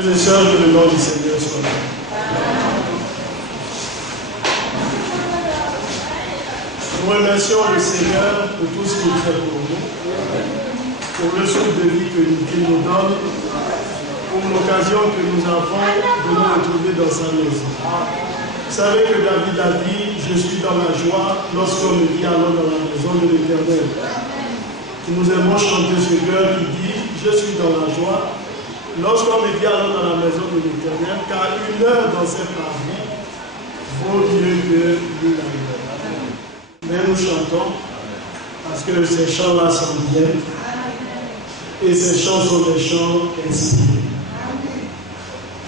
Frères et sœurs, que le nom du Seigneur soit là. Nous remercions le Seigneur pour tout ce qu'il fait pour nous, pour le souffle de vie qu'il nous donne, pour l'occasion que nous avons de nous retrouver dans sa maison. Vous savez que David a dit, je suis dans la joie lorsqu'on me dit allons dans la maison de l'Éternel. Nous aimons chanter ce cœur qui dit, je suis dans la joie lorsqu'on me dit allons dans la maison de l'Éternel, car une heure dans cette partie vaut mieux que 1000 années. Mais nous chantons parce que ces chants-là sont bien et ces chants sont des chants inspirés.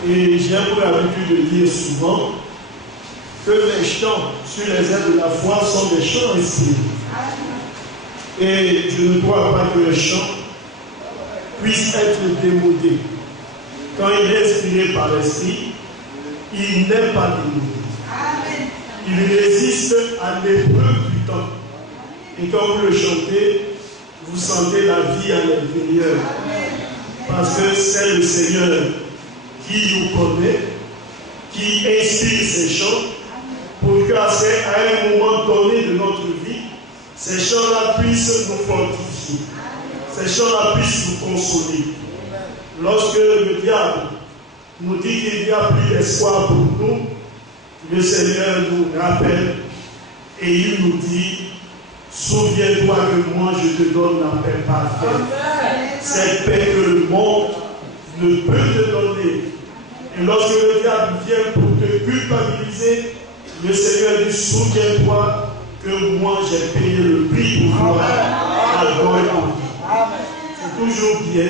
Et j'ai pour habitude de dire souvent que les chants sur les ailes de la foi sont des chants inspirés. Et je ne crois pas que le chant puisse être démodé. Quand il est inspiré par l'Esprit, il n'est pas démodé. Il résiste à l'épreuve du temps. Et quand vous le chantez, vous sentez la vie à l'intérieur. Parce que c'est le Seigneur qui nous connaît, qui inspire ces chants, pour qu'à un moment donné de notre vie, ces chants-là puissent nous fortifier. Ces chants-là puissent nous consoler. Lorsque le diable nous dit qu'il n'y a plus d'espoir pour nous, le Seigneur nous rappelle et il nous dit, souviens-toi que moi je te donne la paix parfaite. Cette paix que le monde ne peut te donner. Et lorsque le diable vient pour te culpabiliser, le Seigneur dit, souviens-toi que moi j'ai payé le prix pour toi à Golgotha. C'est toujours bien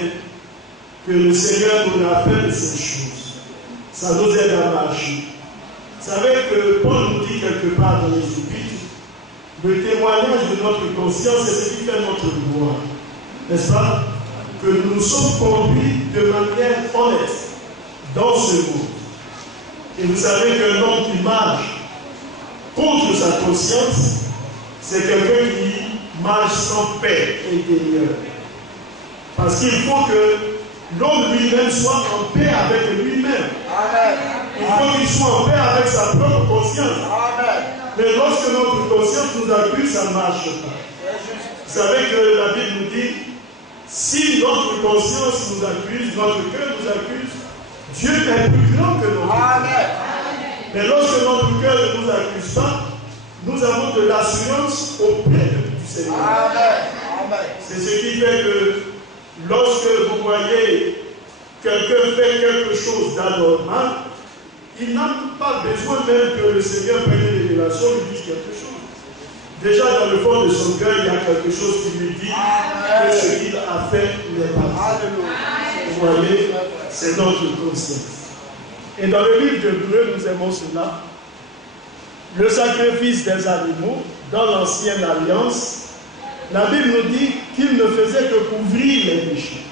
que le Seigneur nous rappelle ces choses. Ça nous aide à marcher. Vous savez que Paul nous dit quelque part dans les Épîtres, le témoignage de notre conscience est ce qui fait notre gloire. N'est-ce pas? Que nous sommes conduits de manière honnête dans ce monde. Et vous savez qu'un homme qui marche contre sa conscience, c'est quelqu'un qui marche sans paix intérieure. Parce qu'il faut que l'homme lui-même soit en paix avec lui-même. Il faut qu'il soit en paix avec sa propre conscience. Mais lorsque notre conscience nous accuse, ça ne marche pas. Vous savez que la Bible nous dit, si notre conscience nous accuse, notre cœur nous accuse, Dieu est plus grand que notre cœur. Mais lorsque notre cœur ne nous accuse pas, nous avons de l'assurance auprès du Seigneur. C'est ce qui fait que lorsque vous voyez quelqu'un faire quelque chose d'anormal, il n'a pas besoin même que le Seigneur prenne des révélations, lui dise quelque chose. Déjà dans le fond de son cœur, il y a quelque chose qui lui dit que ce qu'il a fait n'est pas bien. Vous voyez, c'est notre conscience. Et dans le livre d'Hébreux, nous aimons cela. Le sacrifice des animaux, dans l'ancienne alliance, la Bible nous dit qu'il ne faisait que couvrir les péchés.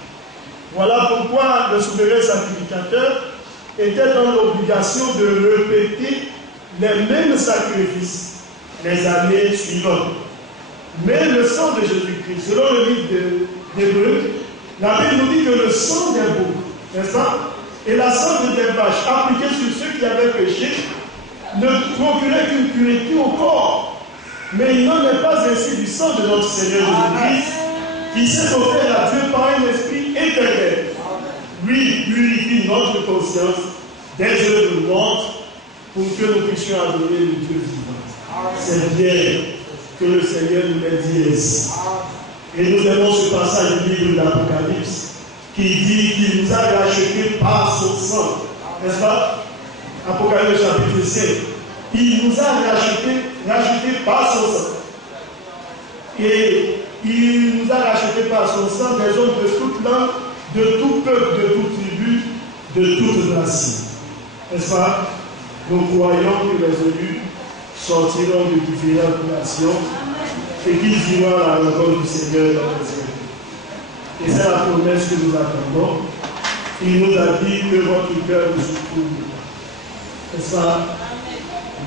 Voilà pourquoi le souverain sacrificateur était dans l'obligation de répéter les mêmes sacrifices les années suivantes. Mais le sang de Jésus-Christ, selon le livre d'Hébreux, la Bible nous dit que le sang des boucs, n'est-ce pas, et la sang des vaches appliquée sur ceux qui avaient péché, ne procurait qu'une pureté au corps. Mais il n'en est pas ainsi du sang de notre Seigneur Jésus-Christ, qui s'est offert à Dieu par un esprit éternel. Lui purifie notre conscience des œuvres mortes pour que nous puissions adorer le Dieu vivant. C'est bien que le Seigneur nous l'ait dit ainsi. Et nous aimons ce passage du livre de l'Apocalypse qui dit qu'il nous a rachetés par son sang. N'est-ce pas? Apocalypse chapitre 5. Il nous a rachetés par son sang. Et il nous a rachetés par son sang des hommes de toute langue, de tout peuple, de toute tribu, de toute nation. N'est-ce pas? Nous croyons que les élus sortiront de différentes nations et qu'ils iront à la rencontre du Seigneur dans les cieux. Et c'est la promesse que nous attendons. Il nous a dit que votre cœur nous souffre. N'est-ce pas?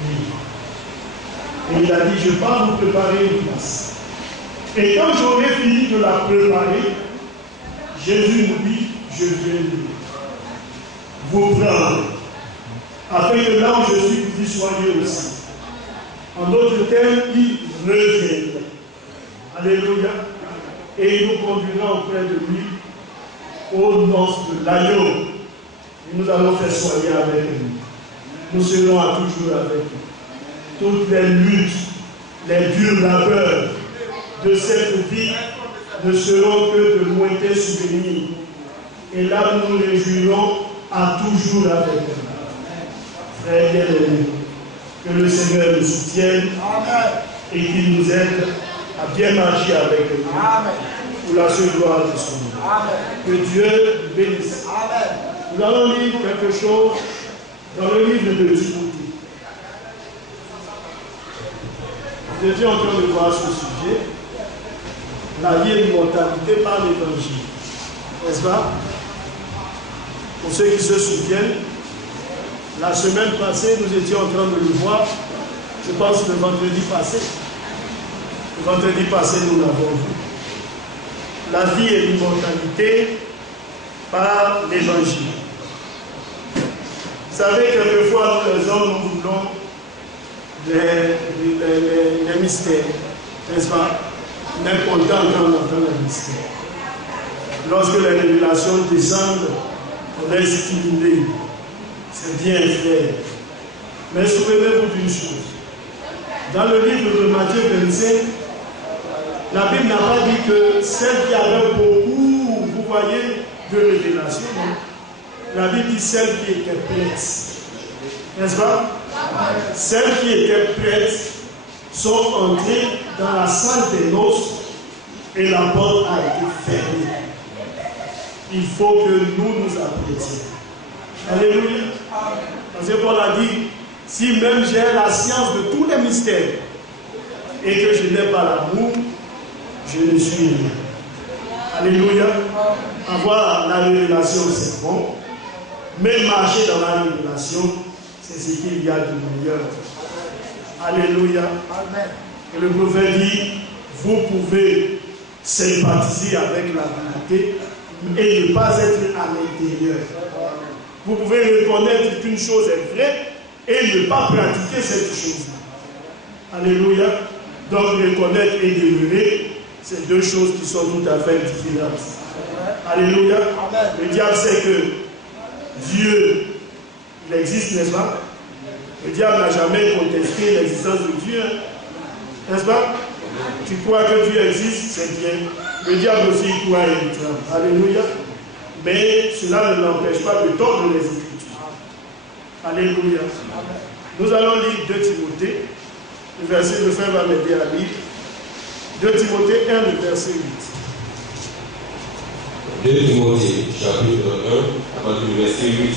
Oui. Et il a dit, je pars vous préparer une place. Et quand j'aurai fini de la préparer, Jésus nous dit, je viens de lui. vous prendre, afin que là où je suis, vous y soyez aussi. En d'autres termes, il reviendra. Alléluia. Et il nous conduira auprès de lui aux noces de l'agneau. Et nous allons faire soigner avec lui. Nous serons à toujours avec lui. Toutes les luttes, les durs labeurs de cette vie ne seront que de lointains souvenirs. Et là, nous nous réjouirons à toujours avec lui. Frères bien-aimés, que le Seigneur nous soutienne et qu'il nous aide à bien marcher avec lui. Pour la seule gloire de son nom. Que Dieu bénisse. Nous allons lire quelque chose dans le livre de Timothée. Nous étions en train de voir ce sujet, la vie et l'immortalité par l'évangile. N'est-ce pas? Pour ceux qui se souviennent, la semaine passée, nous étions en train de le voir, je pense le vendredi passé. Le vendredi passé, nous l'avons vu. La vie et l'immortalité par l'évangile. Vous savez, quelquefois, nous les hommes, nous voulons les mystères, n'est-ce pas? On est content quand on entend les mystères. Lorsque les révélations descendent, on est stimulé. C'est bien fait. Mais souvenez-vous d'une chose. Dans le livre de Matthieu 25, la Bible n'a pas dit que celle qui avait beaucoup, vous voyez, de révélations. La Bible dit celle qui était prête. N'est-ce pas? Celles qui étaient prêtes sont entrées dans la salle des noces et la porte a été fermée. Il faut que nous nous apprêtions. Alléluia. Parce que Paul a dit, si même j'ai la science de tous les mystères et que je n'ai pas l'amour, je ne suis rien. Alléluia. Avoir la révélation, c'est bon. Mais marcher dans la révélation, c'est ce qu'il y a de meilleur. Alléluia. Amen. Et le prophète dit, vous pouvez sympathiser avec la vérité et ne pas être à l'intérieur. Vous pouvez reconnaître qu'une chose est vraie et ne pas pratiquer cette chose-là. Alléluia. Donc reconnaître et demeurer, c'est deux choses qui sont tout à fait différentes. Alléluia. Amen. Le diable sait que Dieu, il existe, n'est-ce pas? Le diable n'a jamais contesté l'existence de Dieu. N'est-ce pas? Tu crois que Dieu existe, c'est bien. Le diable aussi croit et il tremble. Alléluia. Mais cela ne l'empêche pas de tordre les Écritures. Alléluia. Nous allons lire 2 Timothée. Le frère va m'aider à lire. 2 Timothée 1, le verset 8. 2 Timothée, chapitre 1, à partir du verset 8.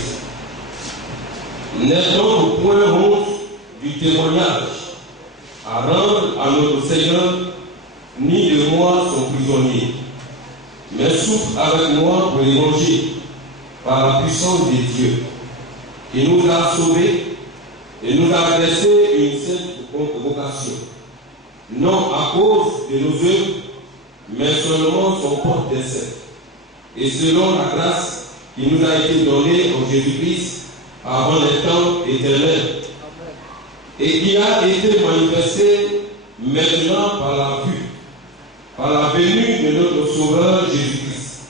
N'est donc point honte du témoignage à rendre à notre Seigneur, ni de moi son prisonnier, mais souffre avec moi pour l'évangile, par la puissance de Dieu, qui nous a sauvés et nous a adressé une sainte vocation, non à cause de nos œuvres, mais seulement son porte d'essai, et selon la grâce qui nous a été donnée en Jésus-Christ avant les temps éternels, et qui a été manifestée maintenant par la vue, par la venue de notre Sauveur Jésus-Christ,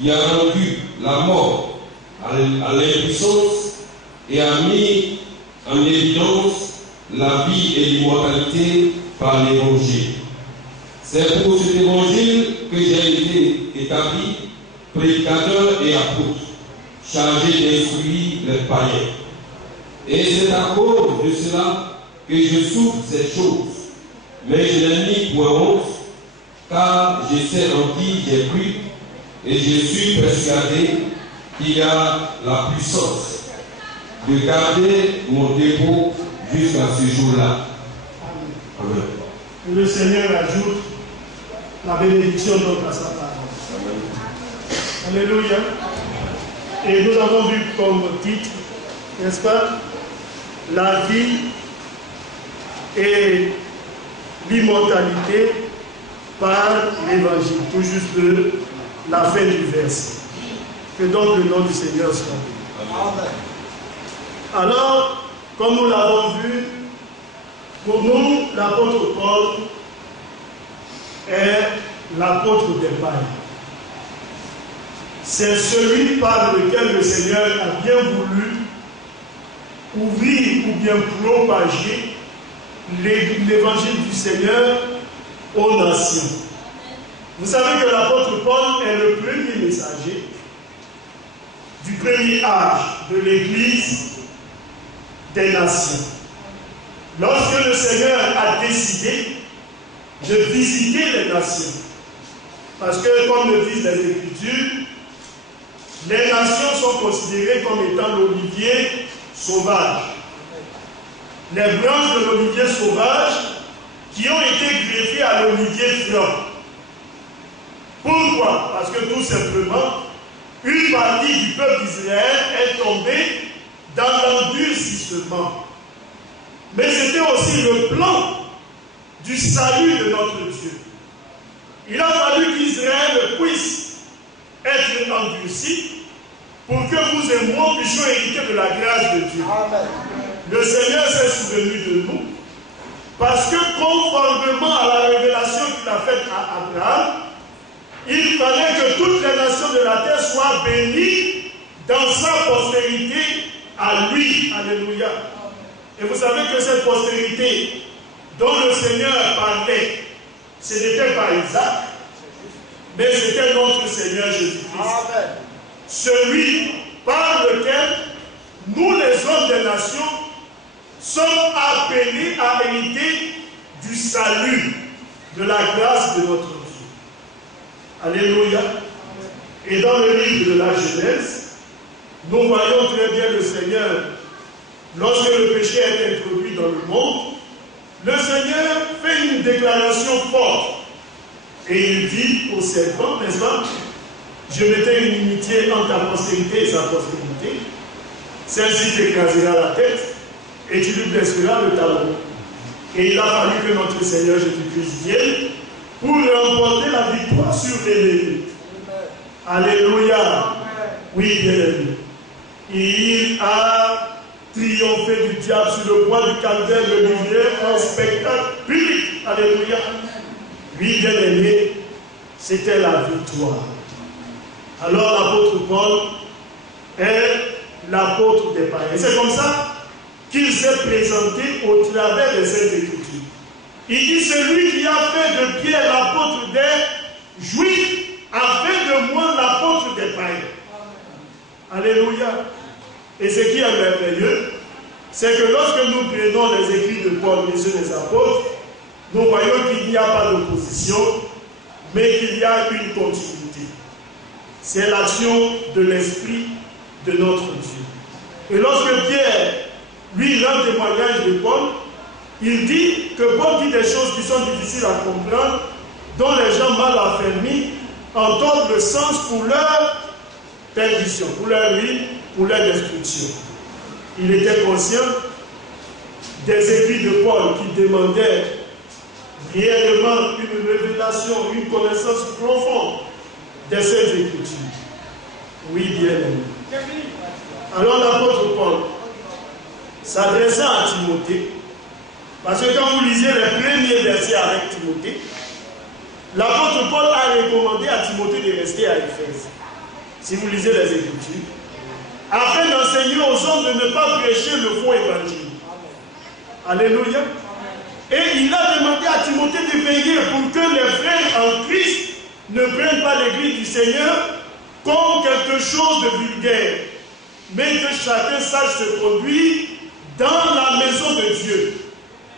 qui a rendu la mort à l'impuissance et a mis en évidence la vie et l'immortalité par l'évangile. C'est pour cet évangile que j'ai été établi prédicateur et apôtre, chargé d'instruire les païens. Et c'est à cause de cela que je souffre ces choses. Mais je n'ai ni point honte, car je sais en qui j'ai cru, et je suis persuadé qu'il y a la puissance de garder mon dépôt jusqu'à ce jour-là. Amen. Que le Seigneur ajoute la bénédiction donc à sa parole. Alléluia. Et nous avons vu comme titre, n'est-ce pas, la vie et l'immortalité par l'évangile, tout juste la fin du verset. Que donc le nom du Seigneur soit béni. Alors, comme nous l'avons vu, pour nous, l'apôtre Paul est l'apôtre des païens. C'est celui par lequel le Seigneur a bien voulu ouvrir ou bien propager l'évangile du Seigneur aux nations. Vous savez que l'apôtre Paul est le premier messager du premier âge de l'Église des nations. Lorsque le Seigneur a décidé de visiter les nations, parce que comme le disent les Écritures, les nations sont considérées comme étant l'olivier sauvage. Les branches de l'olivier sauvage qui ont été greffées à l'olivier franc. Pourquoi? Parce que tout simplement, une partie du peuple d'Israël est tombée dans l'endurcissement. Mais c'était aussi le plan du salut de notre Dieu. Il a fallu qu'Israël puisse être endurci pour que vous et moi puissions hériter de la grâce de Dieu. Amen. Le Seigneur s'est souvenu de nous parce que conformément à la révélation qu'il a faite à Abraham, il fallait que toutes les nations de la terre soient bénies dans sa postérité à lui. Alléluia. Et vous savez que cette postérité dont le Seigneur parlait, ce n'était pas Isaac, mais c'était notre Seigneur Jésus-Christ. Celui par lequel nous, les hommes des nations, sommes appelés à hériter du salut, de la grâce de notre Dieu. Alléluia. Et dans le livre de la Genèse, nous voyons très bien le Seigneur, lorsque le péché est introduit dans le monde, le Seigneur fait une déclaration forte. Et il dit au serpent, n'est-ce pas, je mettrai une inimitié entre ta postérité et sa postérité. Celle-ci t'écrasera la tête et tu lui blesseras le talon. Et il a fallu que notre Seigneur Jésus-Christ vienne pour remporter la victoire sur l'ennemi. Alléluia. Oui, bien aimé. Il a triomphé du diable sur le bois du calvaire, le livré en spectacle public. Alléluia. Oui, bien aimé, c'était la victoire. Alors l'apôtre Paul est l'apôtre des païens. C'est comme ça qu'il s'est présenté au travers de cette écriture. Il dit, celui qui a fait de Pierre l'apôtre des Juifs a fait de moi l'apôtre des païens. Alléluia. Et ce qui est merveilleux, c'est que lorsque nous prenons les écrits de Paul et ceux des apôtres, nous voyons qu'il n'y a pas d'opposition, mais qu'il y a une continuité. C'est l'action de l'Esprit de notre Dieu. Et lorsque Pierre lui rend témoignage de Paul, il dit que Paul dit des choses qui sont difficiles à comprendre, dont les gens mal affermis entendent le sens pour leur perdition, pour leur ruine, pour leur destruction. Il était conscient des écrits de Paul qui demandaient réellement une révélation, une connaissance profonde de ces Écritures. Oui, bien aimé. Alors l'apôtre Paul, s'adressant à Timothée, parce que quand vous lisez les premiers versets avec Timothée, l'apôtre Paul a recommandé à Timothée de rester à Éphèse. Si vous lisez les Écritures, afin d'enseigner aux hommes de ne pas prêcher le faux évangile. Alléluia. Et il a demandé à Timothée de veiller pour que les frères en Christ ne prennent pas l'église du Seigneur comme quelque chose de vulgaire, mais que chacun sache se conduire dans la maison de Dieu.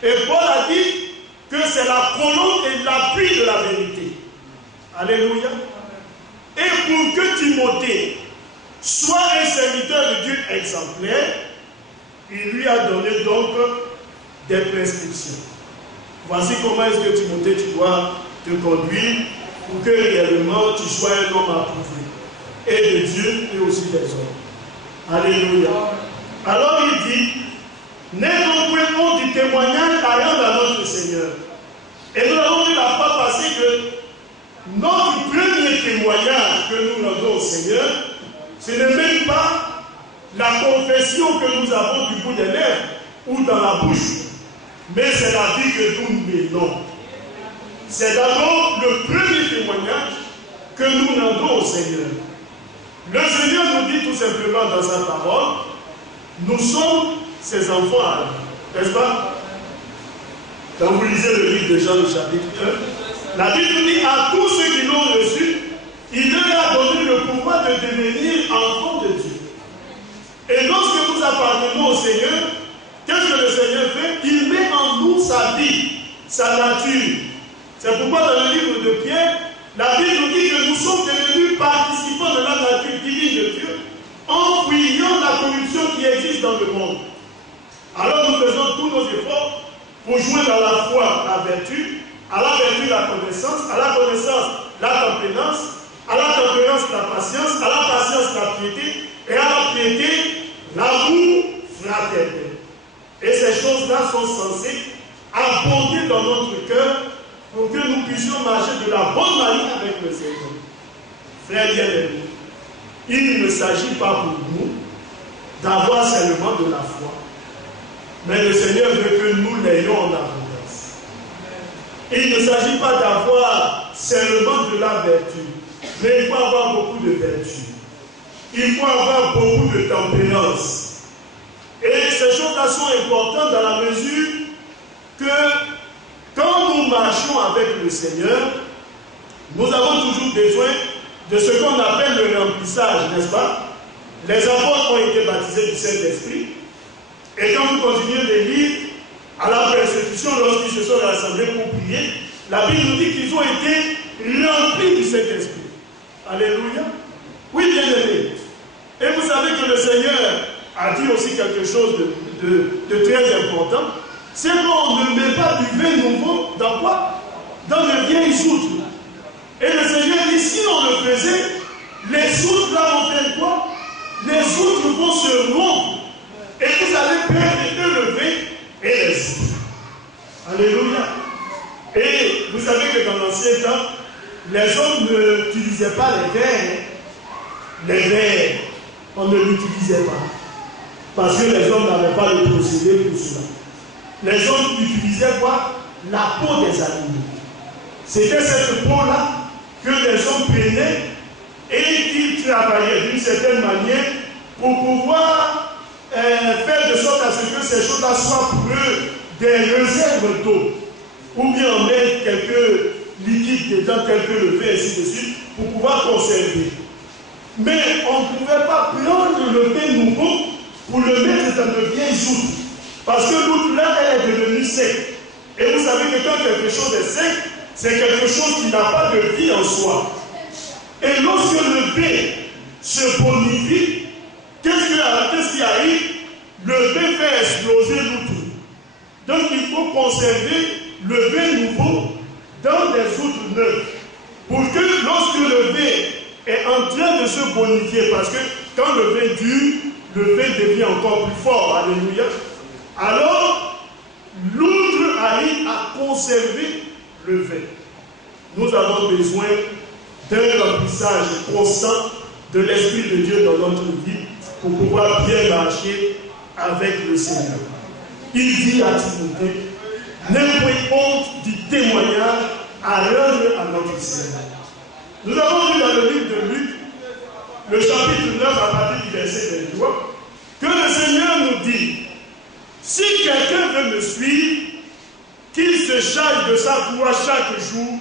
Et Paul a dit que c'est la colonne et l'appui de la vérité. Alléluia. Et pour que Timothée soit un serviteur de Dieu exemplaire, il lui a donné donc des prescriptions. Voici comment est-ce que Timothée, tu dois te conduire pour que réellement tu sois un homme approuvé, et de Dieu et aussi des hommes. Alléluia. Alors il dit, n'ayez donc point honte du témoignage à rendre à notre Seigneur. Et nous avons vu la fois passée que notre premier témoignage que nous rendons au Seigneur, ce n'est même pas la confession que nous avons du bout des lèvres ou dans la bouche, mais c'est la vie que nous menons. C'est d'abord le premier témoignage que nous rendons au Seigneur. Le Seigneur nous dit tout simplement dans sa parole, nous sommes ses enfants, n'est-ce pas? Quand vous lisez le livre de Jean, le chapitre 1, la Bible nous dit à tous ceux qui l'ont reçu, il leur a donné le pouvoir de devenir enfants de Dieu. Et lorsque nous appartenons au Seigneur, qu'est-ce que le Seigneur fait? Il met en nous sa vie, sa nature. C'est pourquoi dans le livre de Pierre, la Bible nous dit que nous sommes devenus participants de la nature divine de Dieu en fuyant la corruption qui existe dans le monde. Alors nous faisons tous nos efforts pour joindre à la foi la vertu, à la vertu la connaissance, à la connaissance la tempérance, à la tempérance la patience, à la patience la piété, et à la piété l'amour fraternel. Et ces choses-là sont censées abonder dans notre cœur pour que nous puissions marcher de la bonne manière avec le Seigneur. Frères bien-aimés, il ne s'agit pas pour nous d'avoir seulement de la foi, mais le Seigneur veut que nous l'ayons en abondance. Il ne s'agit pas d'avoir seulement de la vertu, mais il faut avoir beaucoup de vertu. Il faut avoir beaucoup de tempérance. Et ces choses-là sont importantes dans la mesure que quand nous marchons avec le Seigneur, nous avons toujours besoin de ce qu'on appelle le remplissage, n'est-ce pas? Les apôtres ont été baptisés du Saint-Esprit. Et quand vous continuez de lire, à la persécution, lorsqu'ils se sont rassemblés pour prier, la Bible nous dit qu'ils ont été remplis du Saint-Esprit. Alléluia. Oui, bien aimé. Et vous savez que le Seigneur a dit aussi quelque chose de très important. C'est qu'on ne met pas du vin nouveau dans quoi? Dans le vieil soutre. Et le Seigneur dit, si on le faisait, les soutres là vont faire quoi? Les soutres vont se rompre. Et vous allez perdre le vin et les soutres. Alléluia. Et vous savez que dans l'ancien temps, les hommes n'utilisaient pas les verres. Les verres, on ne l'utilisait pas. Parce que les hommes n'avaient pas le procédé pour cela. Les hommes utilisaient quoi? La peau des animaux. C'était cette peau-là que les hommes prenaient et qu'ils travaillaient d'une certaine manière pour pouvoir faire de sorte à ce que ces choses-là soient pour eux des réserves d'eau. Ou bien on met quelques liquides dedans, tels que le vin, ainsi de suite, pour pouvoir conserver. Mais on ne pouvait pas prendre le vin nouveau pour le mettre dans de vieilles soutres. Parce que l'outre là, elle est devenue sec. Et vous savez que quand quelque chose est sec, c'est quelque chose qui n'a pas de vie en soi. Et lorsque le vin se bonifie, qu'est-ce qui arrive? Le vin fait exploser l'outre. Donc il faut conserver le vin nouveau dans des outres neuves. Pour que lorsque le vin est en train de se bonifier, parce que quand le vin dure, le vin devient encore plus fort. Alléluia. Alors, l'outre arrive à conserver le vin. Nous avons besoin d'un remplissage constant de l'Esprit de Dieu dans notre vie pour pouvoir bien marcher avec le Seigneur. Il dit à Timothée, n'ayez point honte du témoignage à rendre à notre Seigneur. Nous avons vu dans le livre de Luc, le chapitre 9 à partir du verset 23, que le Seigneur nous dit, si quelqu'un veut me suivre, qu'il se charge de sa croix chaque jour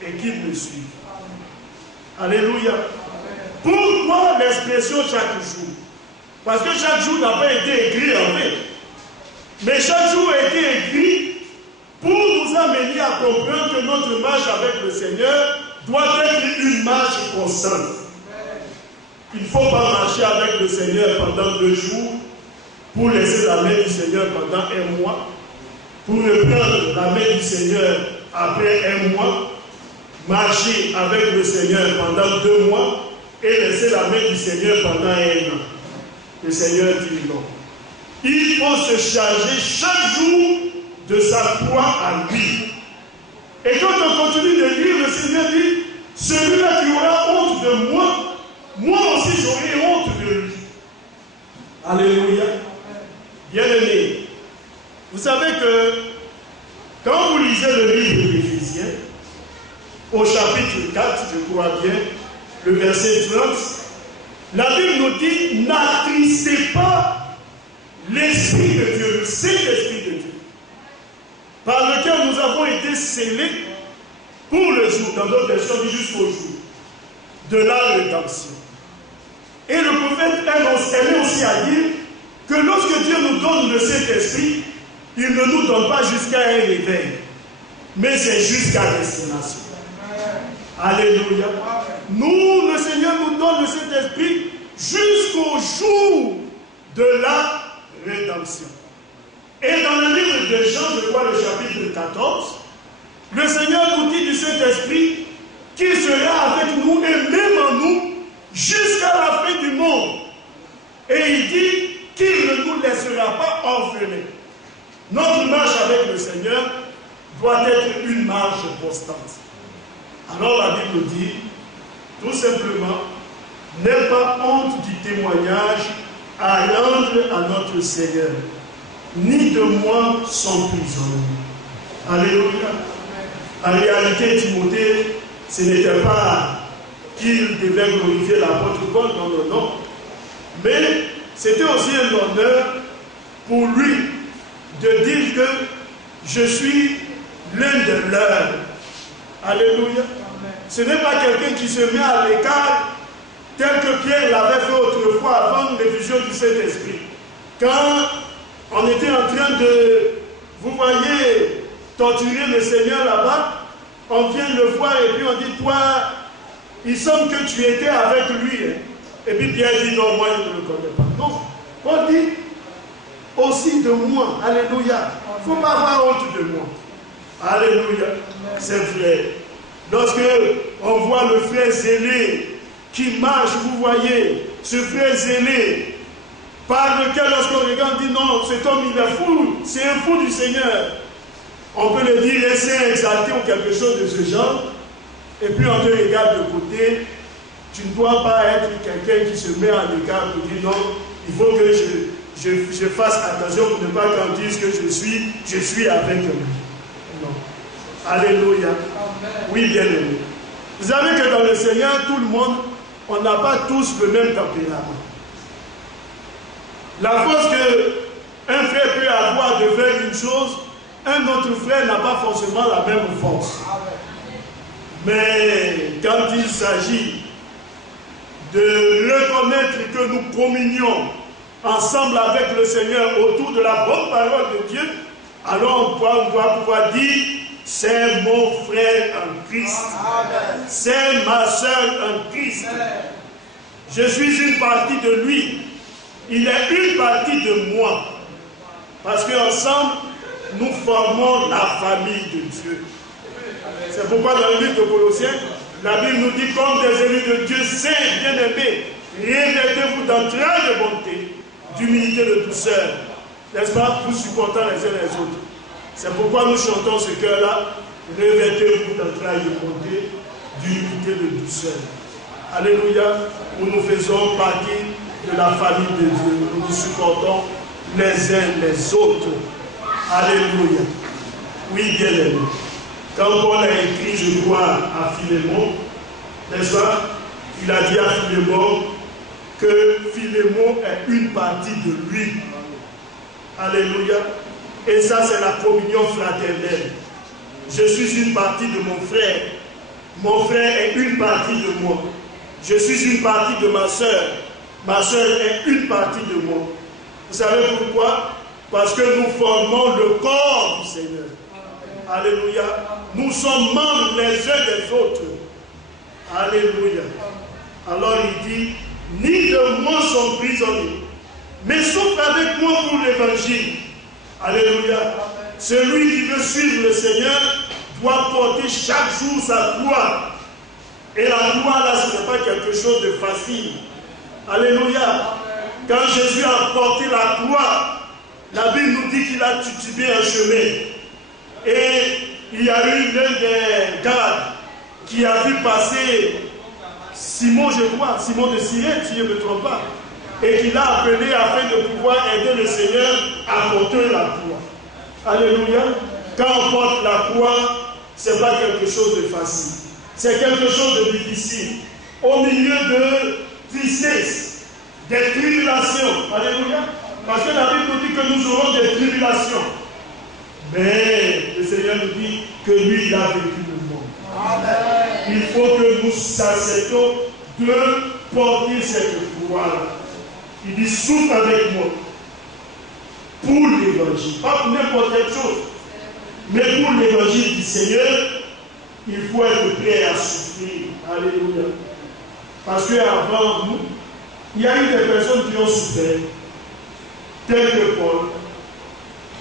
et qu'il me suive. Alléluia. Pourquoi l'expression chaque jour? Parce que chaque jour n'a pas été écrit en fait. Mais chaque jour a été écrit pour nous amener à comprendre que notre marche avec le Seigneur doit être une marche constante. Il ne faut pas marcher avec le Seigneur pendant 2 jours pour laisser la main du Seigneur pendant 1 mois, pour reprendre la main du Seigneur après 1 mois, marcher avec le Seigneur pendant 2 mois et laisser la main du Seigneur pendant 1 an. Le Seigneur dit non. Il faut se charger chaque jour de sa croix à lui. Et quand on continue de lire, le Seigneur dit, celui-là qui aura honte de moi, moi aussi j'aurai honte de lui. Alléluia. Bien-aimés, vous savez que quand vous lisez le livre d'Éphésiens, au chapitre 4, je crois bien, le verset 30, la Bible nous dit, n'attristez pas l'Esprit de Dieu, le Saint-Esprit de Dieu, par lequel nous avons été scellés pour le jour, dans d'autres versions, jusqu'au jour de la rédemption. Et le prophète aime aussi à dire que lorsque Dieu nous donne le Saint-Esprit, il ne nous donne pas jusqu'à un réveil, mais c'est jusqu'à destination. Alléluia. Nous, le Seigneur nous donne le Saint-Esprit jusqu'au jour de la rédemption. Et dans le livre de Jean, je crois le chapitre 14, le Seigneur nous dit du Saint-Esprit qu'il sera avec nous et même en nous jusqu'à la fin du monde. Et il dit qu'il ne nous laissera pas orphelins. Notre marche avec le Seigneur doit être une marche constante. Alors la Bible nous dit, tout simplement, n'aie pas honte du témoignage à rendre à notre Seigneur, ni de moi son prisonnier. Alléluia. En réalité, Timothée, ce n'était pas qu'il devait glorifier l'apôtre Paul, non, mais c'était aussi un honneur pour lui de dire que je suis l'un de leurs. Alléluia. Ce n'est pas quelqu'un qui se met à l'écart tel que Pierre l'avait fait autrefois avant l'effusion du Saint-Esprit. Quand on était en train de, vous voyez, torturer le Seigneur là-bas, on vient le voir et puis on dit, toi, il semble que tu étais avec lui. Hein. Et puis Pierre dit, non, moi je ne le connais pas. Non, Paul dit, aussi de moi. Alléluia. Il ne faut pas avoir honte de moi. Alléluia. C'est vrai. Lorsque on voit le frère zélé qui marche, vous voyez, ce frère zélé, par lequel lorsqu'on regarde, on dit non, cet homme il est fou, c'est un fou du Seigneur. On peut le dire, un saint exalté ou quelque chose de ce genre, et puis on te regarde de côté, tu ne dois pas être quelqu'un qui se met à l'écart pour dire non, il faut que je fasse attention pour ne pas qu'on dise que je suis avec lui. Non. Alléluia. Oui, bien aimé. Vous savez que dans le Seigneur, tout le monde, on n'a pas tous le même tempérament. La force qu'un frère peut avoir de faire une chose, un autre frère n'a pas forcément la même force. Mais quand il s'agit de reconnaître que nous communions ensemble avec le Seigneur autour de la bonne parole de Dieu, alors on doit pouvoir dire, c'est mon frère en Christ. C'est ma soeur en Christ. Je suis une partie de lui. Il est une partie de moi. Parce qu'ensemble, nous formons la famille de Dieu. C'est pourquoi dans le livre de Colossiens, la Bible nous dit, comme des élus de Dieu saints, bien-aimés, revêtez-vous d'entrailles de bonté, d'humilité, de douceur. N'est-ce pas? Vous supportant les uns les autres. C'est pourquoi nous chantons ce cœur-là, revêtez-vous d'entrailles de bonté, d'humilité, de douceur. Alléluia, où nous faisons partie de la famille de Dieu. Nous nous supportons les uns les autres. Alléluia. Oui, bien aimé. Quand Paul a écrit, je crois, à Philémon, n'est-ce pas? Il a dit à Philémon que Philémon est une partie de lui. Alléluia. Et ça, c'est la communion fraternelle. Je suis une partie de mon frère. Mon frère est une partie de moi. Je suis une partie de ma soeur. Ma soeur est une partie de moi. Vous savez pourquoi? Parce que nous formons le corps du Seigneur. Alléluia. Nous sommes membres les uns des autres. Alléluia. Alors il dit, ni de moi sont prisonniers, mais souffre avec moi pour l'évangile. Alléluia. Celui qui veut suivre le Seigneur doit porter chaque jour sa croix. Et la croix là, ce n'est pas quelque chose de facile. Alléluia. Quand Jésus a porté la croix, la Bible nous dit qu'il a titubé un chemin. Et il y a eu l'un des gardes qui a vu passer Simon, je crois, Simon de Cyrène, si je ne me trompe pas. et qu'il a appelé afin de pouvoir aider le Seigneur à porter la croix. Alléluia. Quand on porte la croix, ce n'est pas quelque chose de facile. C'est quelque chose de difficile. Au milieu de tristesse, des tribulations. Alléluia. Parce que la Bible nous dit que nous aurons des tribulations. Mais le Seigneur nous dit que lui, il a vécu le monde. Amen. Il faut que nous acceptions de porter cette croix-là. Il dit, souffre avec moi pour l'évangile. Pas pour n'importe quelle chose. Mais pour l'évangile du Seigneur, il faut être prêt à souffrir. Alléluia. Parce qu'avant nous, il y a eu des personnes qui ont souffert, telles que Paul,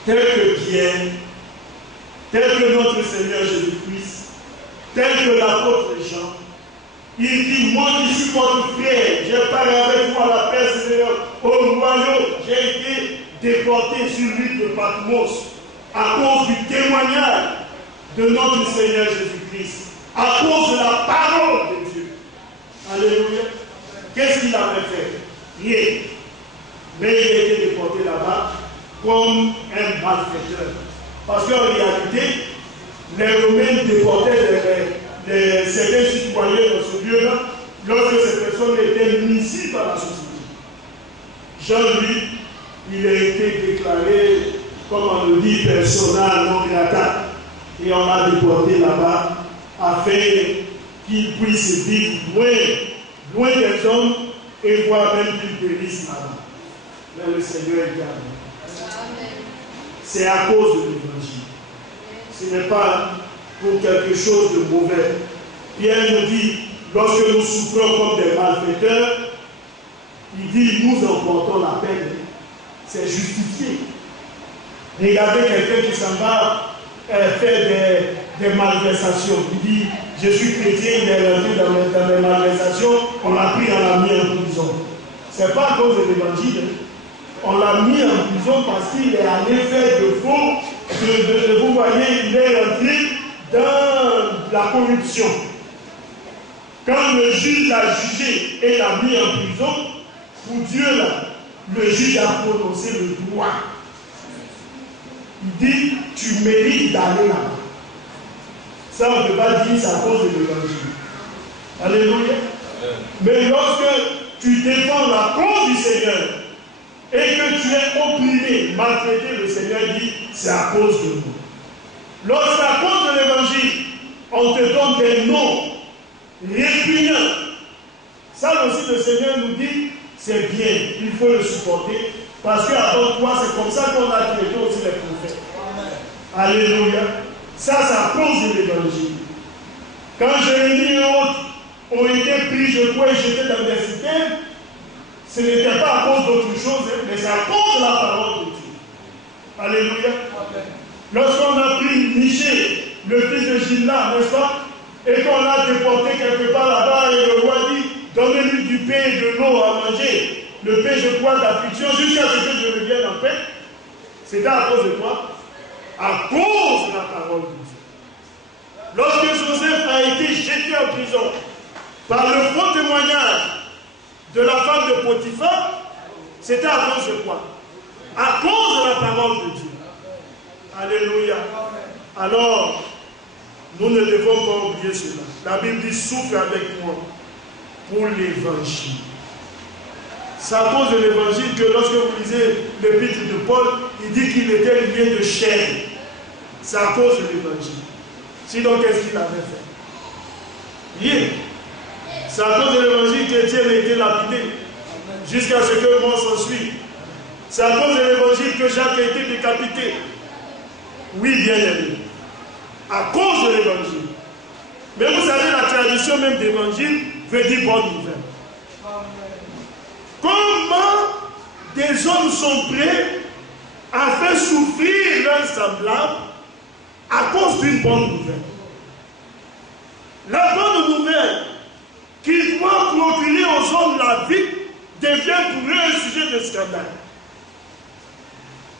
telles que Pierre, telles que notre Seigneur Jésus-Christ, telles que l'apôtre Jean. Il dit, moi qui suis votre frère, j'ai parlé avec vous à la persévérance au royaume, j'ai été déporté sur l'île de Patmos à cause du témoignage de notre Seigneur Jésus-Christ, à cause de la parole de Dieu. Alléluia. Qu'est-ce qu'il avait fait? Rien. Mais il a été déporté là-bas comme un malfaiteur. Parce qu'en réalité, les Romains déportaient certains citoyens dans ce lieu-là lorsque ces personnes étaient nuisibles à la société. Jean, lui, il a été déclaré, comme on le dit, persona non grata. Et on l'a déporté là-bas afin qu'il puisse vivre loin des hommes et voir même qu'il périsse là-bas. Mais le Seigneur est gardé. C'est à cause de l'évangile. Ce n'est pas pour quelque chose de mauvais. Pierre nous dit, lorsque nous souffrons comme des malfaiteurs, il dit, nous emportons la peine. C'est justifié. Regardez quelqu'un qui s'en va faire des malversations. Il dit, je suis chrétien, il est rentré dans des malversations, on l'a pris, on l'a mis en prison. Ce n'est pas à cause de l'évangile. On l'a mis en prison parce qu'il est allé faire de faux. Vous voyez, il est rentré dans la corruption. Quand le juge l'a jugé et l'a mis en prison, pour Dieu, là, le juge a prononcé le droit. Il dit, tu mérites d'aller là-bas. Ça, on ne peut pas dire, c'est à cause de l'évangile. Alléluia. Mais lorsque tu défends la cause du Seigneur et que tu es opprimé, maltraité, le Seigneur dit, c'est à cause de nous. Lorsque à cause de l'évangile, on te donne des noms répugnants. Ça aussi, le Seigneur nous dit, c'est bien, il faut le supporter. Parce qu'avant toi, c'est comme ça qu'on a traité aussi les prophètes. Alléluia. Ça, c'est à cause de l'évangile. Quand Jérémie et autres ont été pris, je crois, et jetés dans des citernes, ce n'était pas à cause d'autre chose, mais c'est à cause de la parole de Dieu. Alléluia. Lorsqu'on a pris Michée, le fils de Gilda, n'est-ce pas, et qu'on l'a déporté quelque part là-bas, et le roi dit, donnez-lui du pain et de l'eau à manger. Le pain, je crois, d'affliction, jusqu'à ce que je revienne en paix. C'était à cause de quoi? À cause de la parole de Dieu. Lorsque Joseph a été jeté en prison par le faux témoignage de la femme de Potiphar, c'était à cause de quoi? À cause de la parole de Dieu. Alléluia. Alors, nous ne devons pas oublier cela. La Bible dit, souffre avec moi pour l'évangile. C'est à cause de l'évangile que lorsque vous lisez l'épître de Paul, il dit qu'il était lié de chair. C'est à cause de l'évangile. Sinon, qu'est-ce qu'il avait fait? Rien. C'est à cause de l'évangile qu'Étienne a été lapidé jusqu'à ce que mort s'ensuive. C'est à cause de l'évangile que Jacques a été décapité. Oui, bien aimé. À cause de l'évangile. Mais vous savez, la tradition même d'évangile veut dire bonne nouvelle. Comment des hommes sont prêts à faire souffrir leurs semblables à cause d'une bonne nouvelle? La bonne nouvelle qui doit procurer aux hommes la vie devient pour eux un sujet de scandale.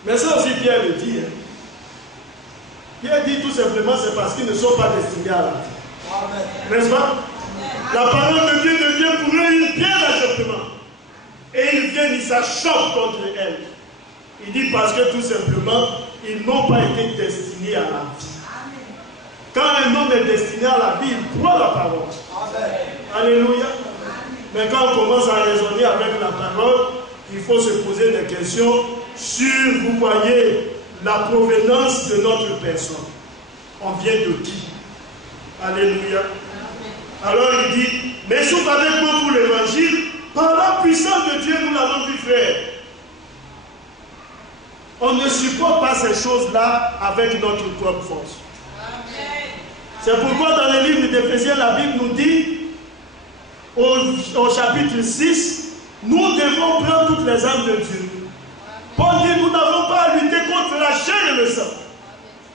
Mais ça aussi Pierre le dit. Pierre dit tout simplement c'est parce qu'ils ne sont pas destinés à la vie. N'est-ce pas? La parole de Dieu devient pour eux une pierre d'achoppement. Et ils viennent, ils s'achoppent contre elle. Il dit parce que tout simplement, ils n'ont pas été destinés à la vie. Quand un homme est destiné à la vie, il prend la parole. Alléluia. Mais quand on commence à raisonner avec la parole, il faut se poser des questions sur, vous voyez, la provenance de notre personne. On vient de qui? Alléluia. Alors il dit, mais souffle avec moi pour l'évangile, par la puissance de Dieu, nous l'avons vu faire. On ne supporte pas ces choses-là avec notre propre force. C'est pourquoi dans le livre d'Éphésiens, la Bible nous dit, au chapitre 6, nous devons prendre toutes les armes de Dieu. Paul dit, nous n'avons pas à lutter contre la chair et le sang,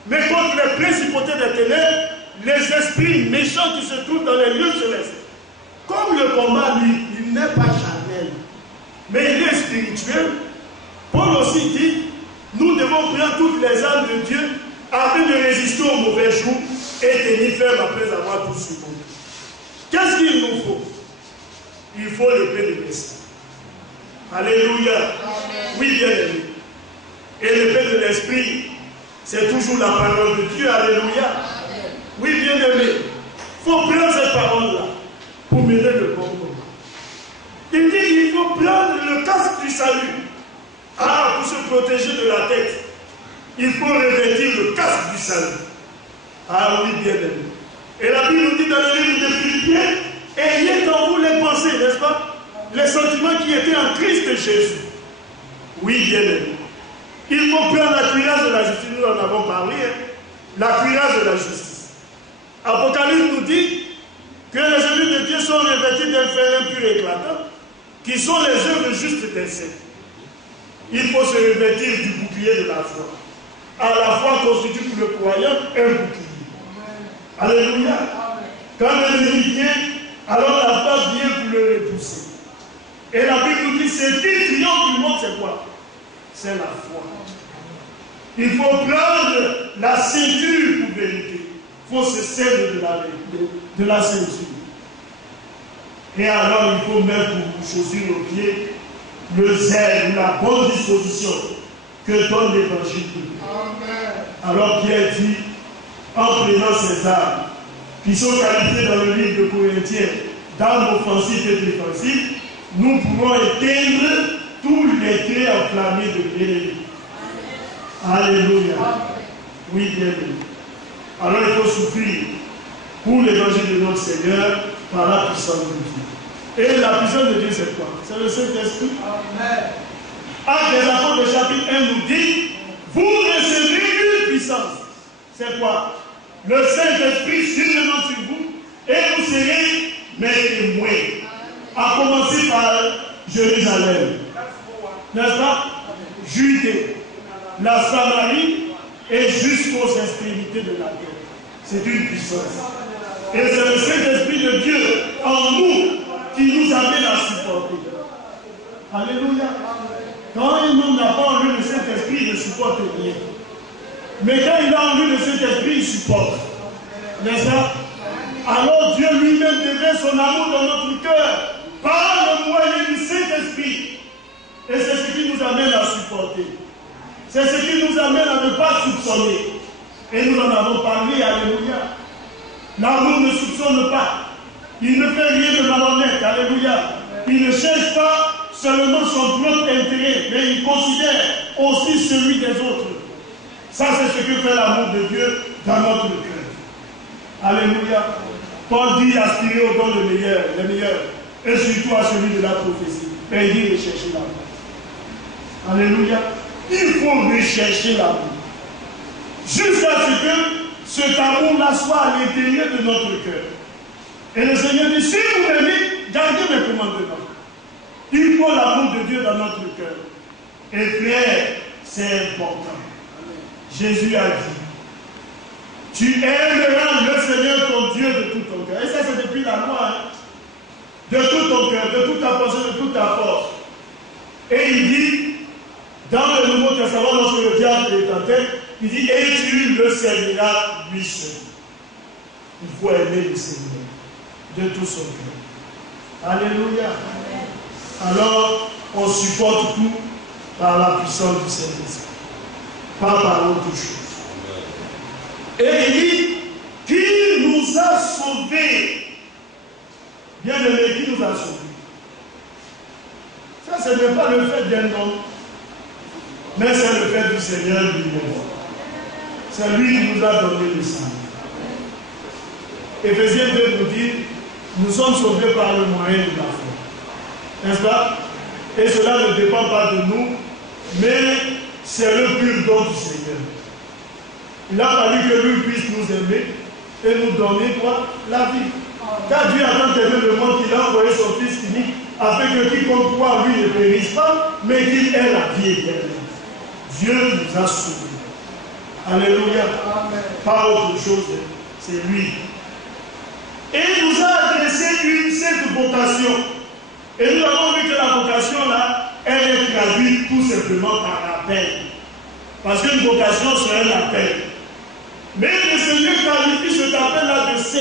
mais contre les principautés des ténèbres, les esprits méchants qui se trouvent dans les lieux célestes. Comme le combat, lui, il n'est pas charnel, mais il est spirituel, Paul aussi dit, nous devons prendre toutes les armes de Dieu afin de résister aux mauvais jours et tenir ferme après avoir tout surmonté. Qu'est-ce qu'il nous faut? Il faut l'épée de l'esprit. Alléluia. Oui, bien aimé. Et l'épée de l'esprit, c'est toujours la parole de Dieu. Alléluia. Oui, bien aimé. Il faut prendre cette parole-là pour mener le bon combat. Il dit il faut prendre le casque du salut. Ah, pour se protéger de la tête, il faut revêtir le casque du salut. Ah oui, bien aimé. Et la Bible nous dit dans le livre de Philippiens, ayez en vous les pensées, n'est-ce pas? Les sentiments qui étaient en Christ Jésus. Oui, bien aimé. Il faut prendre la cuirasse de la justice, nous en avons parlé, hein? La cuirasse de la justice. Apocalypse nous dit que les œuvres de Dieu sont revêtis d'un fer impur et éclatant, qui sont les œuvres justes des saints. Il faut se revêtir du bouclier de la foi. À la foi constitue pour le croyant un bouclier. Alléluia. Quand l'ennemi vient, alors la foi vient pour le repousser. Et la Bible nous dit, c'est qui triomphe du monde, c'est quoi? C'est la foi. Il faut prendre la ceinture pour vérité. Il faut se servir de la ceinture. Et alors il faut mettre pour chaussure aux pieds le zèle, la bonne disposition que donne l'évangile de Dieu. Alors Pierre dit, en prenant ces armes, qui sont qualifiées dans le livre de Corinthiens d'armes offensives et défensives, nous pouvons éteindre tous les traits enflammés de l'ennemi. Alléluia. Oui, bien aimé. Alors il faut souffrir pour l'évangile de notre Seigneur par la puissance de Dieu. Et la puissance de Dieu, c'est quoi? C'est le Saint-Esprit. Actes des Apôtres, chapitre 1 nous dit, vous recevez une puissance. C'est quoi? Le Saint-Esprit survenant sur vous, et vous serez mes témoins. À commencer par Jérusalem. N'est-ce pas? Judée, la Samarie et jusqu'aux extrémités de la terre. C'est une puissance. Et c'est le Saint-Esprit de Dieu en nous qui nous amène à supporter. Alléluia. Quand un homme n'a pas en lui le Saint-Esprit, il ne supporte rien. Mais quand il a en lui le Saint-Esprit, il supporte. N'est-ce pas? Alors Dieu lui-même déverse son amour dans notre cœur par le moyen du Saint-Esprit. Et c'est ce qui nous amène à supporter. C'est ce qui nous amène à ne pas soupçonner. Et nous en avons parlé, alléluia. L'amour ne soupçonne pas. Il ne fait rien de malhonnête, alléluia. Il ne cherche pas seulement son propre intérêt, mais il considère aussi celui des autres. Ça, c'est ce que fait l'amour de Dieu dans notre cœur. Alléluia. Paul dit aspirer au don le meilleur, et surtout à celui de la prophétie. Mais il dit rechercher l'amour. Alléluia. Il faut rechercher l'amour. Jusqu'à ce que cet amour-là soit à l'intérieur de notre cœur. Et le Seigneur dit, si vous m'aimez, gardez mes commandements. Il faut l'amour de Dieu dans notre cœur. Et frère, c'est important. Jésus a dit, tu aimeras le Seigneur ton Dieu de tout ton cœur. Et ça, c'est depuis la loi. Hein? De tout ton cœur, de toute ta pensée, de toute ta force. Et il dit, dans le Nouveau Testament, lorsque le diable est en tête, il dit, et tu le serviras lui seul. Il faut aimer le Seigneur de tout son cœur. Alléluia. Alors, on supporte tout par la puissance du Saint-Esprit, pas par autre chose. Et il dit qu'il nous a sauvés. Bien aimé, qui nous a sauvés? Ça, ce n'est pas le fait d'un homme, mais c'est le fait du Seigneur lui-même. C'est lui qui nous a donné le salut. Éphésiens 2 nous dit, nous sommes sauvés par le moyen de la foi. N'est-ce pas? Et cela ne dépend pas de nous, mais c'est le pur don du Seigneur. Il a fallu que lui puisse nous aimer et nous donner quoi? La vie. Car Dieu a tant aimé le monde qu'il a envoyé son Fils unique, afin que quiconque croit en lui ne périsse pas, mais qu'il ait la vie éternelle. Dieu nous a sauvés. Alléluia. Amen. Pas autre chose, c'est lui. Et il nous a adressé cette vocation. Et nous avons vu que la vocation là, elle est traduite tout simplement par appel. Parce qu'une vocation, c'est un appel. Mais le Seigneur qualifie cet appel-là de C.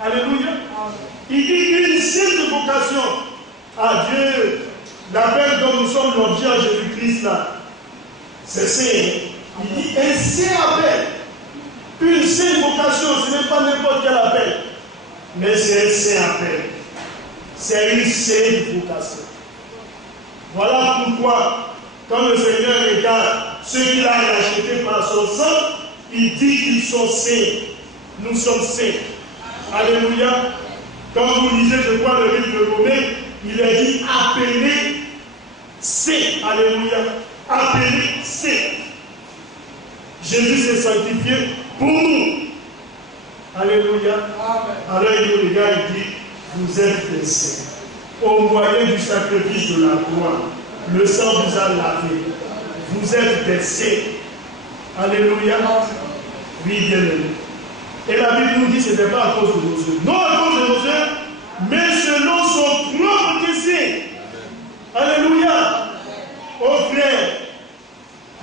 Alléluia. Il dit une simple vocation à Dieu. L'appel dont nous sommes l'objet à Jésus-Christ là, c'est C. Il dit un C appel. Une C vocation, ce n'est pas n'importe quel appel. Mais c'est un C appel. C'est une C vocation. Voilà pourquoi, quand le Seigneur regarde ceux qu'il a rachetés par son sang, il dit qu'ils sont saints. Nous sommes saints. Alléluia. Quand vous lisez, je crois, le livre de Romains, il est dit appelé saint. Alléluia. Appelé saint. Jésus s'est sanctifié pour nous. Alléluia. Amen. Alors il nous regarde et dit, vous êtes des saints. Au moyen du sacrifice de la croix, le sang vous a lavé. Vous êtes des saints. Alléluia. Oui, bien aimé. Et la Bible nous dit que ce n'est pas à cause de nos œuvres. Non à cause de nos œuvres, mais selon son propre désir. Alléluia. Oh frère,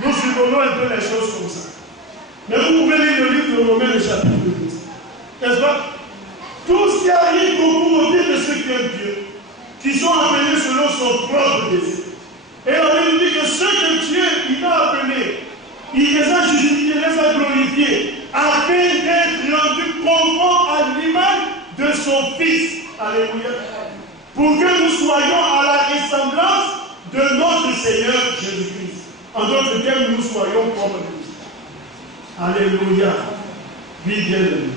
nous supprenons un peu les choses comme ça. Mais vous pouvez lire le livre de Romains, le chapitre 2. N'est-ce pas? Tout ce qui arrive au cours de ceux qui aiment Dieu, qui sont appelés selon son propre désir. Et la Bible nous dit que ceux que Dieu il a appelés, il les a justifiés, il les a glorifiés, afin d'être rendus conformes à l'image de son Fils. Alléluia. Pour que nous soyons à la ressemblance de notre Seigneur Jésus-Christ. En d'autres termes, nous soyons comme lui. Alléluia. Oui, bien aimé.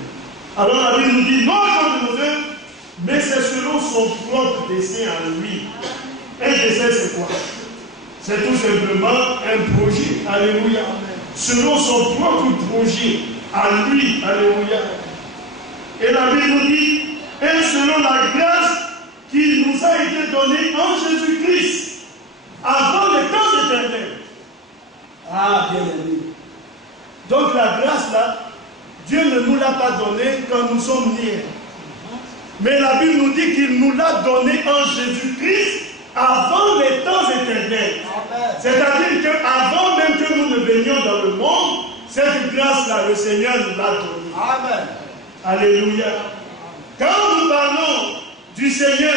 Alors la Bible nous dit, non comme nos œuvres, mais c'est selon son propre dessein à lui. Un dessein, c'est quoi? C'est tout simplement un projet. Alléluia. Selon son propre projet à lui. Alléluia. Et la Bible nous dit, et selon la grâce qui nous a été donnée en Jésus-Christ, avant les temps éternels. Ah, bien aimé. Donc la grâce là, Dieu ne nous l'a pas donnée quand nous sommes nés. Mais la Bible nous dit qu'il nous l'a donnée en Jésus-Christ avant les temps éternels. C'est-à-dire qu'avant même que nous ne venions dans le monde, cette grâce-là, le Seigneur nous l'a donnée. Amen. Alléluia. Quand nous parlons du Seigneur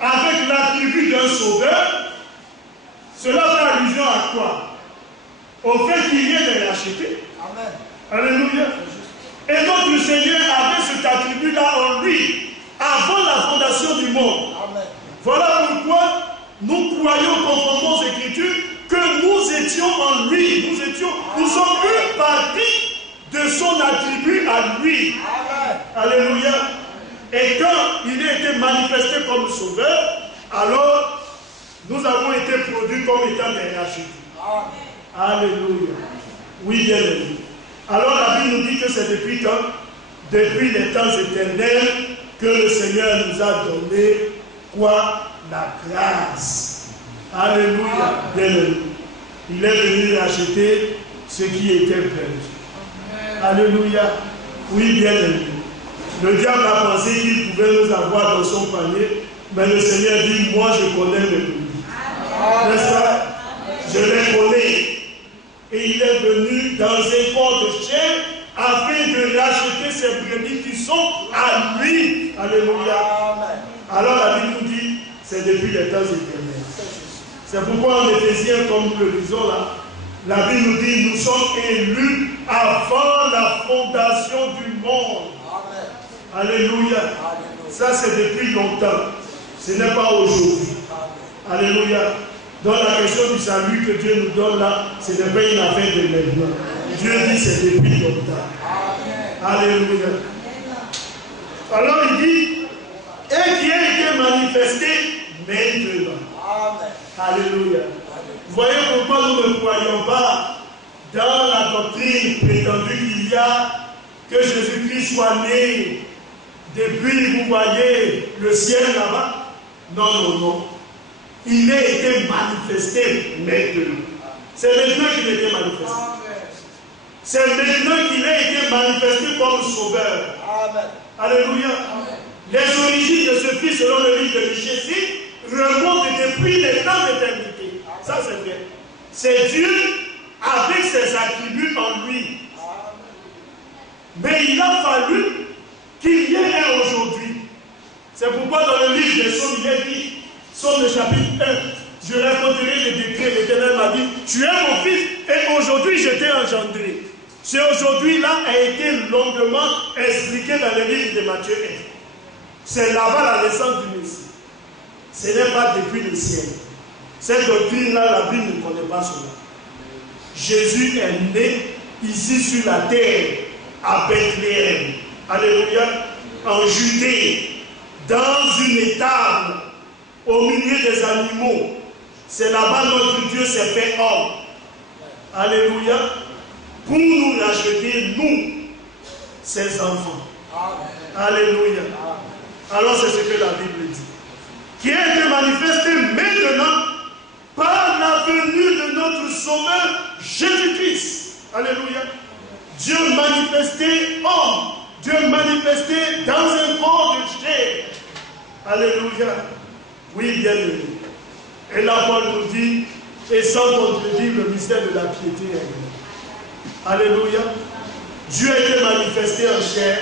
avec l'attribut d'un sauveur, cela fait allusion à quoi? Au fait qu'il vient de l'acheter. Amen. Alléluia. Et notre Seigneur avait cet attribut-là en lui, avant la fondation du monde. Amen. Voilà pourquoi nous croyons conformément aux Écritures que nous étions en lui. Nous sommes une partie de son attribut à lui. Amen. Alléluia. Et quand il a été manifesté comme sauveur, alors nous avons été produits comme étant des rachetés. Alléluia. Oui, bien aimé. Alors la Bible nous dit que c'est depuis quand? Depuis les temps éternels que le Seigneur nous a donné quoi? La grâce. Alléluia. Bien aimé. Il est venu racheter ce qui était perdu. Alléluia. Oui, bien aimé. Le diable a pensé qu'il pouvait nous avoir dans son panier, mais le Seigneur dit, moi je connais mes brebis. N'est-ce pas? Je les connais. Et il est venu dans un corps de chair afin de racheter ces brebis qui sont à lui. Alléluia. Alors la Bible nous dit, c'est depuis les temps éternels. C'est pourquoi en Éphésiens, comme nous le disons là, la Bible nous dit, nous sommes élus avant la fondation du monde. Amen. Alléluia. Ça c'est depuis longtemps. Ce n'est pas aujourd'hui. Alléluia. Dans la question du salut que Dieu nous donne là, ce n'est pas une affaire de maintenant. Dieu dit c'est depuis longtemps. Alléluia. Alors il dit, et qui a été manifesté maintenant. Alléluia. Vous voyez pourquoi nous ne croyons pas dans la doctrine prétendue qu'il y a que Jésus-Christ soit né depuis, vous voyez, le ciel là-bas. Non, non, non. Il a été manifesté maintenant. C'est maintenant qu'il a été manifesté. C'est maintenant qu'il a été manifesté comme sauveur. Amen. Alléluia. Amen. Les origines de ce Christ, selon le livre de Michée, remontent depuis les temps d'éternité. Ça c'est vrai. C'est Dieu avec ses attributs en lui. Mais il a fallu qu'il y ait un aujourd'hui. C'est pourquoi dans le livre des Psaumes, il est dit, Psaume le chapitre 1, je raconterai les décrets, l'Éternel m'a dit, tu es mon fils et aujourd'hui je t'ai engendré. Ce aujourd'hui-là a été longuement expliqué dans le livre de Matthieu 1. C'est là-bas la naissance du Messie. Ce n'est pas depuis le ciel. Cette doctrine-là, la Bible ne connaît pas cela. Jésus est né ici sur la terre, à Bethléem. Alléluia. En Judée, dans une étable, au milieu des animaux. C'est là-bas notre Dieu s'est fait homme. Alléluia. Pour nous racheter, nous, ses enfants. Alléluia. Alors c'est ce que la Bible dit. Qui a été manifesté maintenant par la venue de notre Sauveur Jésus-Christ. Alléluia. Dieu manifesté homme. Dieu manifesté dans un corps de chair. Alléluia. Oui, bien aimé. Et là, Paul nous dit, et sans contredire le mystère de la piété. Alléluia. Dieu a été manifesté en chair.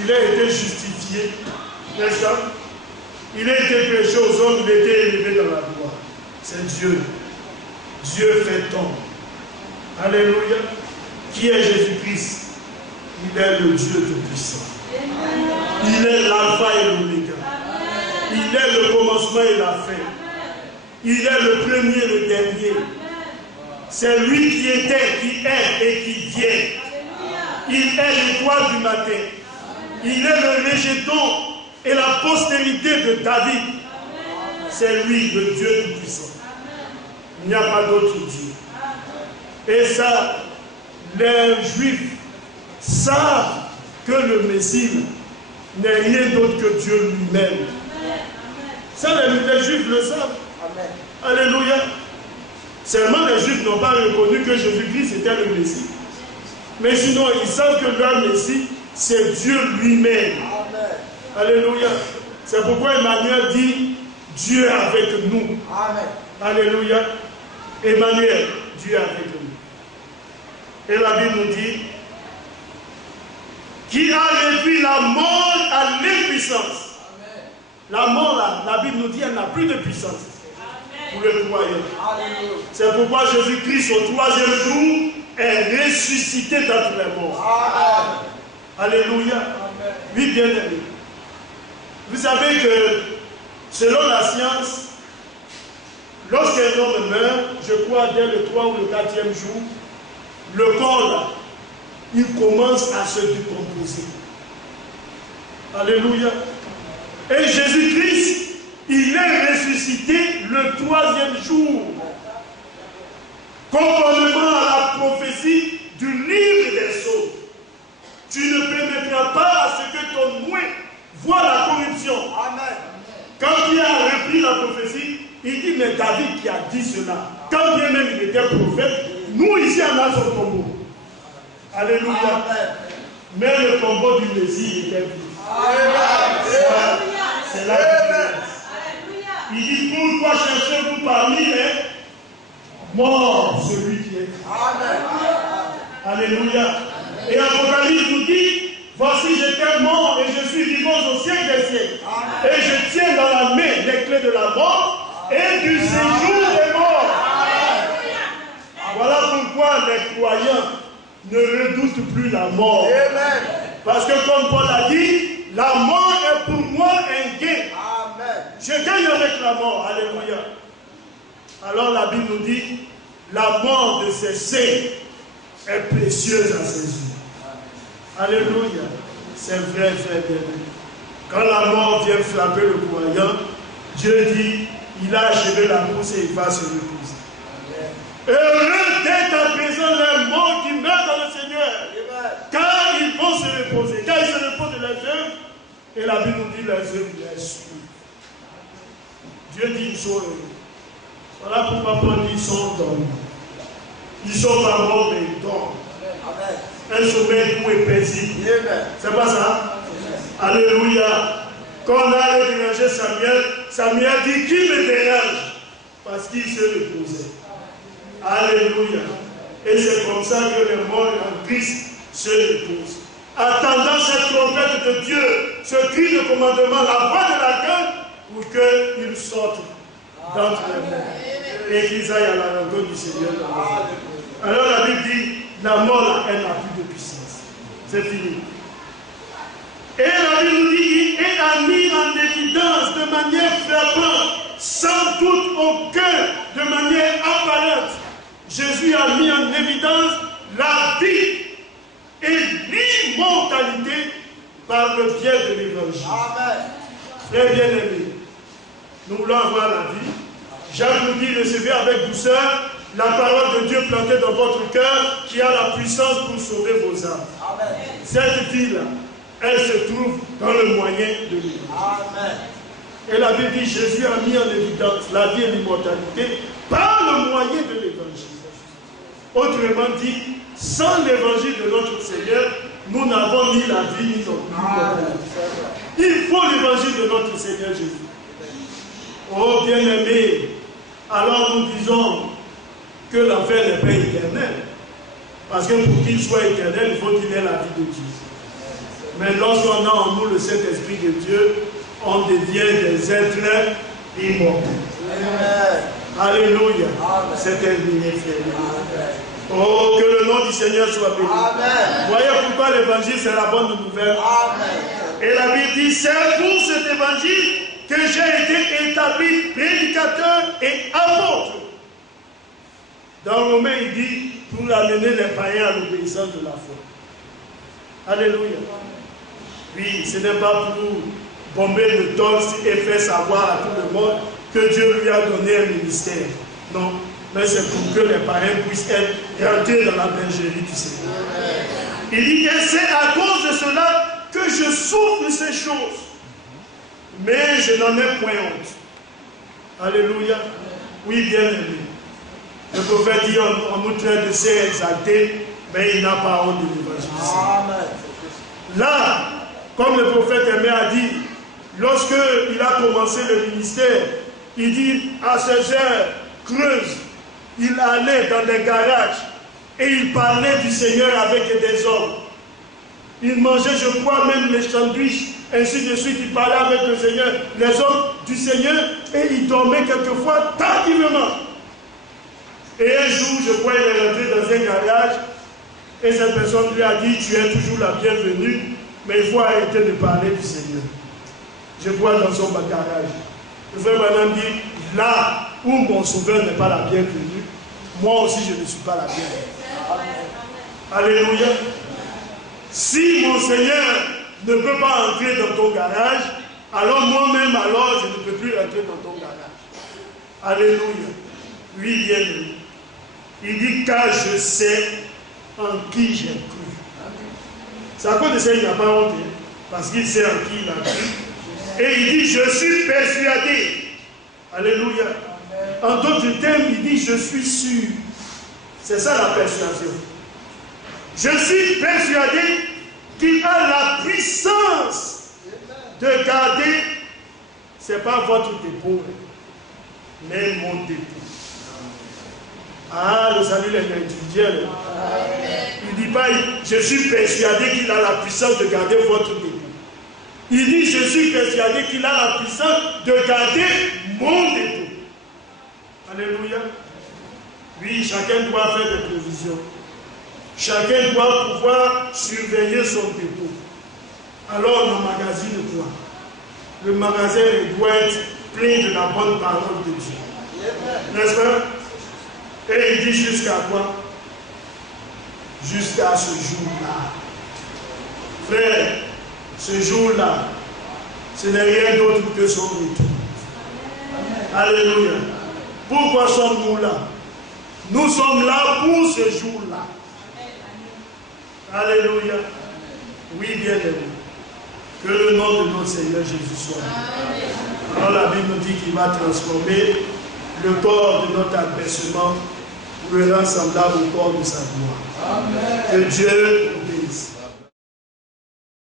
Il a été justifié. N'est-ce pas? Il a été péché aux hommes, il a été élevé dans la gloire. C'est Dieu. Dieu fait homme. Alléluia. Qui est Jésus-Christ? Il est le Dieu Tout-Puissant. Il est l'alpha et l'oméga. Il est le commencement et la fin. Il est le premier et le dernier. C'est lui qui était, qui est et qui vient. Il est l'étoile du matin. Il est le rejeton et la postérité de David. C'est lui, le Dieu Tout-Puissant. Il n'y a pas d'autre Dieu. Et ça, les Juifs savent que le Messie n'est rien d'autre que Dieu lui-même. Ça, les Juifs le savent. Alléluia. Seulement les Juifs n'ont pas reconnu que Jésus-Christ était le Messie. Mais sinon, ils savent que leur Messie, c'est Dieu lui-même. Alléluia. C'est pourquoi Emmanuel dit Dieu avec nous. Amen. Alléluia. Emmanuel, Dieu avec nous. Et la Bible nous dit qui a réduit la mort à l'impuissance. La mort, là, la Bible nous dit elle n'a plus de puissance. Pour le croyant. C'est pourquoi Jésus-Christ au 3e jour est ressuscité dans tous les morts. Alléluia. Oui, bien aimé. Vous savez que selon la science, lorsqu'un homme meurt, je crois dès le 3 ou le 4e jour, le corps là, il commence à se décomposer. Alléluia. Et Jésus-Christ, il est ressuscité le 3e jour. Conformément à la prophétie du livre des Psaumes. Tu ne permettras pas à ce que ton ouin voie la corruption. Amen. Quand il a repris la prophétie, il dit, mais David qui a dit cela, quand bien même il était prophète, nous ici on a son tombeau. Alléluia. Amen. Mais le tombeau du Messie était vide. C'est là qu'il il dit, pourquoi cherchez-vous parmi les morts celui qui est. Amen. Alléluia. Et Apocalypse nous dit, voici j'étais mort et je suis vivant au siècle des siècles. Et je tiens dans la main les clés de la mort et du séjour des morts. Voilà pourquoi les croyants ne redoutent plus la mort. Parce que comme Paul a dit, la mort est pour moi un gain. Je gagne avec la mort. Alléluia. Alors la Bible nous dit, la mort de ces saints est précieuse à ses yeux. Alléluia. C'est vrai, frère bien-aimé. Quand la mort vient frapper le croyant, Dieu dit, il a achevé la course et il va se reposer. Heureux d'être à présent les morts qui meurent dans le Seigneur, car ils vont se reposer, car ils se reposent de leurs œuvres, et la Bible nous dit leurs œuvres les suivent. Dieu dit ils sont heureux. Voilà pourquoi Paul dit ils sont dormis. Ils sont pas morts, mais ils dorment. Un sommeil doux et paisible. C'est pas ça? Alléluia. Quand on a dérangé Samuel, Samuel dit qui me dérange? Parce qu'il se reposait. Alléluia. Et c'est comme ça que les morts en Christ se reposent. Attendant cette trompette de Dieu, ce cri de commandement, la voix de la gueule, pour qu'ils sortent d'entre les morts et qu'ils aillent à la rencontre du Seigneur. Alors la Bible dit, la mort, elle n'a plus de puissance. C'est fini. Et la Bible nous dit, il a mis en évidence de manière frappante, sans doute aucun, de manière apparente. Jésus a mis en évidence la vie et l'immortalité par le biais de l'évangile. Très bien aimé, nous voulons avoir la vie. Jacques nous dit, recevez avec douceur la parole de Dieu plantée dans votre cœur qui a la puissance pour sauver vos âmes. Cette vie-là, elle se trouve dans le moyen de l'évangile. Et la Bible dit, Jésus a mis en évidence la vie et l'immortalité par le moyen de l'évangile. Autrement dit, sans l'évangile de notre Seigneur, nous n'avons ni la vie ni l'immortalité. Il faut l'évangile de notre Seigneur Jésus. Oh bien-aimé, alors nous disons que l'enfer n'est pas éternel. Parce que pour qu'il soit éternel, il faut qu'il ait la vie de Dieu. Mais lorsqu'on a en nous le Saint-Esprit de Dieu, on devient des êtres immortels. Alléluia. C'est terminé, frère. Oh, que le nom du Seigneur soit béni. Voyez pourquoi l'évangile, c'est la bonne nouvelle. Et la Bible dit, c'est pour cet évangile que j'ai été établi prédicateur et apôtre. Dans Romains, il dit, pour amener les païens à l'obéissance de la foi. Alléluia. Oui, ce n'est pas pour bomber le torse et faire savoir à tout le monde que Dieu lui a donné un ministère. Non, mais c'est pour que les païens puissent être rentrés dans la bergerie du Seigneur. Il dit, et c'est à cause de cela que je souffre ces choses. Mais je n'en ai point honte. Alléluia. Oui, bien aimé. Le prophète dit, on nous traite de ser exalté, mais il n'a pas honte de l'évangile. Là, comme le prophète Aimé a dit, lorsqu'il a commencé le ministère, il dit, à ces heures creuses, il allait dans des garages et il parlait du Seigneur avec des hommes. Il mangeait, je crois, même les sandwichs, ainsi de suite. Il parlait avec le Seigneur, les hommes du Seigneur, et il dormait quelquefois tardivement. Et un jour, je crois, il est rentré dans un garage, et cette personne lui a dit, tu es toujours la bienvenue, mais il faut arrêter de parler du Seigneur. Je crois dans son garage. Le frère Branham dit, là où mon sauveur n'est pas la bienvenue, moi aussi je ne suis pas la bienvenue. Alléluia. Si mon Seigneur ne peut pas entrer dans ton garage, alors moi-même, alors je ne peux plus entrer dans ton garage. Alléluia. Oui, bien aimé. Il dit, car je sais en qui j'ai cru. C'est à cause de ça qu'il n'a pas honte, parce qu'il sait en qui il a cru. Et il dit, je suis persuadé. Alléluia. En d'autres termes, il dit, je suis sûr. C'est ça la persuasion. Je suis persuadé qu'il a la puissance de garder, ce n'est pas votre dépôt, mais mon dépôt. Ah, le salut est individuel. Il ne dit pas, je suis persuadé qu'il a la puissance de garder votre dépôt. Il dit, je suis persuadé qu'il a la puissance de garder mon dépôt. Alléluia. Oui, chacun doit faire des prévisions. Chacun doit pouvoir surveiller son dépôt. Alors on emmagasine quoi? Le magasin doit être plein de la bonne parole de Dieu. N'est-ce pas? Et il dit jusqu'à quoi? Jusqu'à ce jour-là. Frère, ce jour-là, ce n'est rien d'autre que son retour. Alléluia. Pourquoi sommes-nous là? Nous sommes là pour ce jour-là. Alléluia. Oui, bien aimé. Que le nom de notre Seigneur Jésus soit. Alors la Bible nous dit qu'il va transformer le corps de notre abaissement pour le rendre semblable au corps de sa gloire. Que Dieu